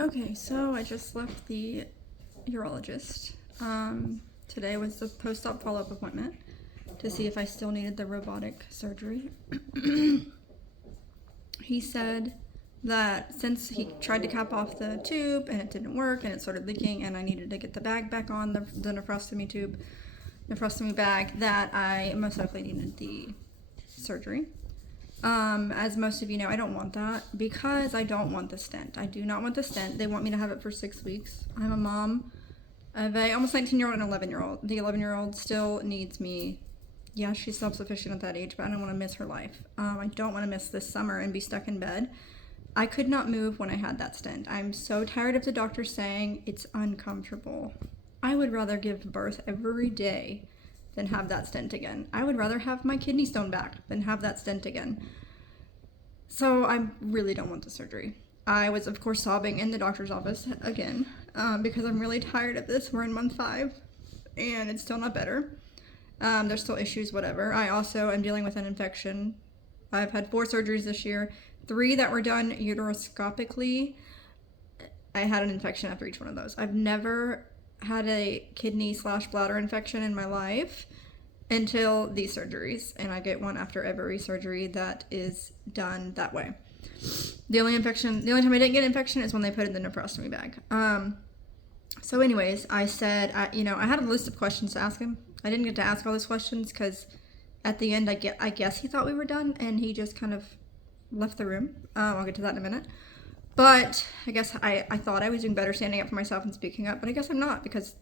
Okay, so I just left the urologist. Today was the post-op follow-up appointment to see if I still needed the robotic surgery. He said that since he tried to cap off the tube and it didn't work and it started leaking and I needed to get the bag back on, the nephrostomy bag, that I most likely needed the surgery. As most of you know, I don't want that because I don't want the stent. I do not want the stent. They want me to have it for 6 weeks. I'm a mom of a almost 19-year-old and 11-year-old. The 11-year-old still needs me. Yeah, she's self-sufficient at that age, but I don't want to miss her life. I don't want to miss this summer and be stuck in bed. I could not move when I had that stent. I'm so tired of the doctor saying it's uncomfortable. I would rather give birth every day than have that stent again. I would rather have my kidney stone back than have that stent again. So I really don't want the surgery. I was, of course, sobbing in the doctor's office again because I'm really tired of this. We're in month 5 and it's still not better. There's still issues, whatever. I also am dealing with an infection. I've had 4 surgeries this year, 3 that were done uteroscopically. I had an infection after each one of those. I've never had a kidney/bladder infection in my life until these surgeries, and I get one after every surgery that is done that way. The only time I didn't get an infection is when they put in the nephrostomy bag. So anyways, I said, I had a list of questions to ask him. I didn't get to ask all those questions because at the end, I guess he thought we were done, and he just kind of left the room. I'll get to that in a minute. But I guess I thought I was doing better standing up for myself and speaking up, but I guess I'm not because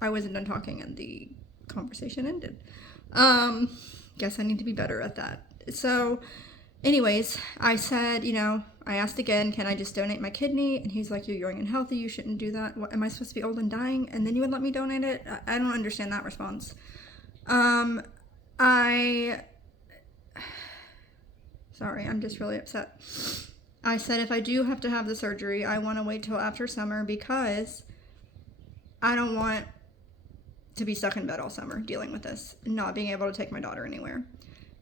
I wasn't done talking and the conversation ended. Guess I need to be better at that. So anyways, I said, I asked again, can I just donate my kidney? And he's like, you're young and healthy, you shouldn't do that. What, am I supposed to be old and dying? And then you would let me donate it? I don't understand that response. Sorry, I'm just really upset. I said if I do have to have the surgery, I want to wait till after summer because I don't want to be stuck in bed all summer dealing with this and not being able to take my daughter anywhere.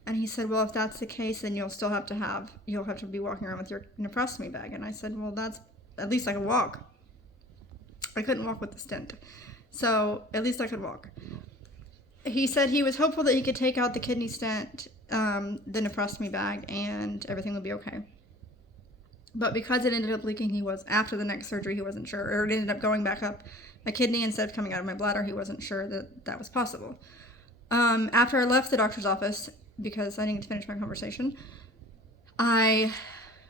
And he said, well, if that's the case, then you'll have to be walking around with your nephrostomy bag. And I said, well, that's, at least I can walk. I couldn't walk with the stent. So at least I could walk. He said he was hopeful that he could take out the kidney stent, the nephrostomy bag, and everything would be okay. But because it ended up leaking, after the next surgery, he wasn't sure, or it ended up going back up my kidney instead of coming out of my bladder. He wasn't sure that was possible. After I left the doctor's office, because I didn't get to finish my conversation, I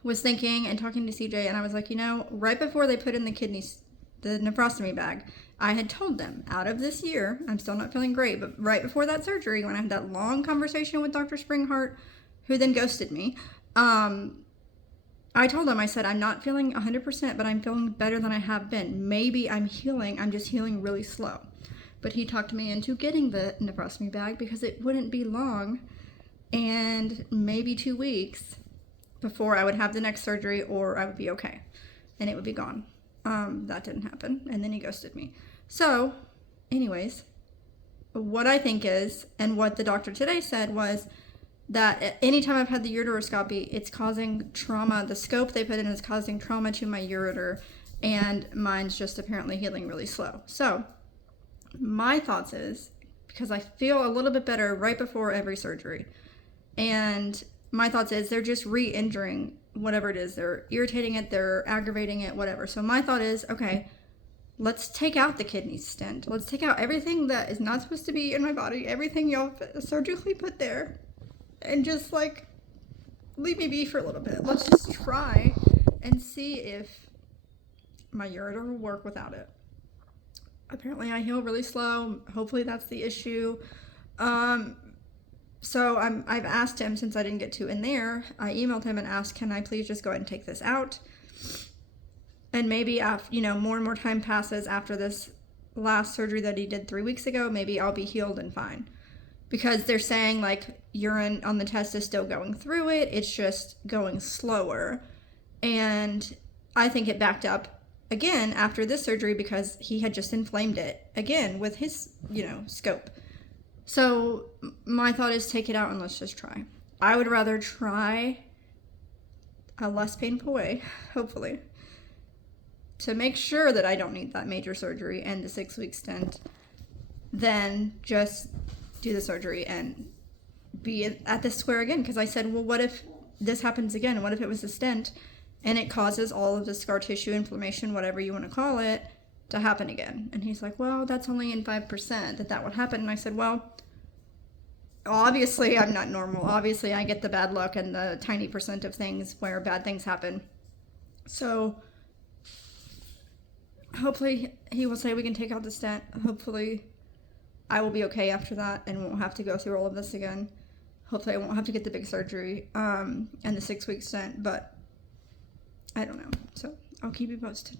was thinking and talking to CJ, and I was like, right before they put in the nephrostomy bag, I had told them, out of this year, I'm still not feeling great, but right before that surgery, when I had that long conversation with Dr. Springhart, who then ghosted me, I told him, I said, I'm not feeling 100%, but I'm feeling better than I have been. Maybe I'm healing. I'm just healing really slow. But he talked me into getting the nephrostomy bag because it wouldn't be long and maybe 2 weeks before I would have the next surgery or I would be okay and it would be gone. That didn't happen. And then he ghosted me. So anyways, what I think is, and what the doctor today said was, that anytime I've had the uteroscopy, it's causing trauma. The scope they put in is causing trauma to my ureter, and mine's just apparently healing really slow. So my thoughts is, because I feel a little bit better right before every surgery, and my thoughts is they're just re-injuring whatever it is. They're irritating it, they're aggravating it, whatever. So my thought is, okay, let's take out the kidney stent. Let's take out everything that is not supposed to be in my body, everything y'all surgically put there, and just leave me be for a little bit. Let's just try and see if my ureter will work without it. Apparently I heal really slow. Hopefully that's the issue. So I've asked him, since I didn't get to in there, I emailed him and asked, can I please just go ahead and take this out? And maybe after, more and more time passes after this last surgery that he did 3 weeks ago, maybe I'll be healed and fine. Because they're saying urine on the test is still going through it. It's just going slower. And I think it backed up again after this surgery because he had just inflamed it again with his, scope. So my thought is take it out and let's just try. I would rather try a less painful way, hopefully, to make sure that I don't need that major surgery and the 6-week stent, then just do the surgery and be at the square again. Because I said, well, what if this happens again? What if it was a stent and it causes all of the scar tissue, inflammation, whatever you want to call it, to happen again? And he's like, well, that's only in 5% that would happen. And I said, well, obviously I'm not normal. Obviously I get the bad luck and the tiny percent of things where bad things happen. So hopefully he will say we can take out the stent. Hopefully I will be okay after that and won't have to go through all of this again. Hopefully I won't have to get the big surgery and the 6-week stent, but I don't know. So I'll keep you posted.